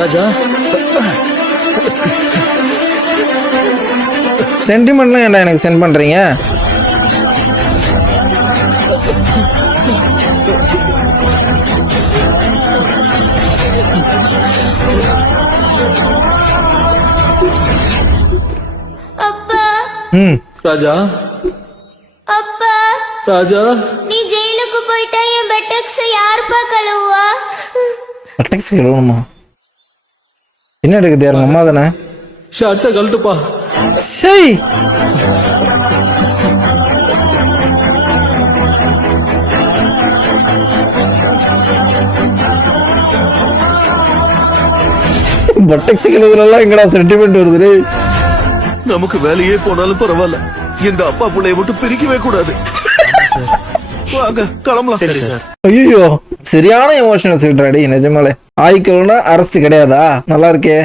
ராஜா சென்டிமெண்ட்லாம் என்ன எனக்கு சென்ட் பண்றீங்க? அப்பா ராஜா அப்பா ராஜா நீ ஜெயிலுக்கு போயிட்டா என் பெட்டக்ஸ் யாருப்பா கழுவுவா? டெக்ஸ் கழுவணுமா? என்ன எடுக்குது யாருங்க அம்மா தானே? ஷார்ட்ஸை கழட்டுப்பா. சரி பட்டெக்ஸ் கழுவுறலாம் எங்கடா சென்டிமெண்ட் வருது? நமக்கு வேலையே போனாலும் பரவாயில்ல, இந்த அப்பா பிள்ளைய மட்டும் பிரிக்கவே கூடாது. வாங்க கிளம்பலாம். சரி சார். ஐயோ சரியான எமோஷனல் சீட்ராடி நிஜமாலே. ஆய்க்கல்னா அரெஸ்ட் கிடையாதா? நல்லா இருக்கே.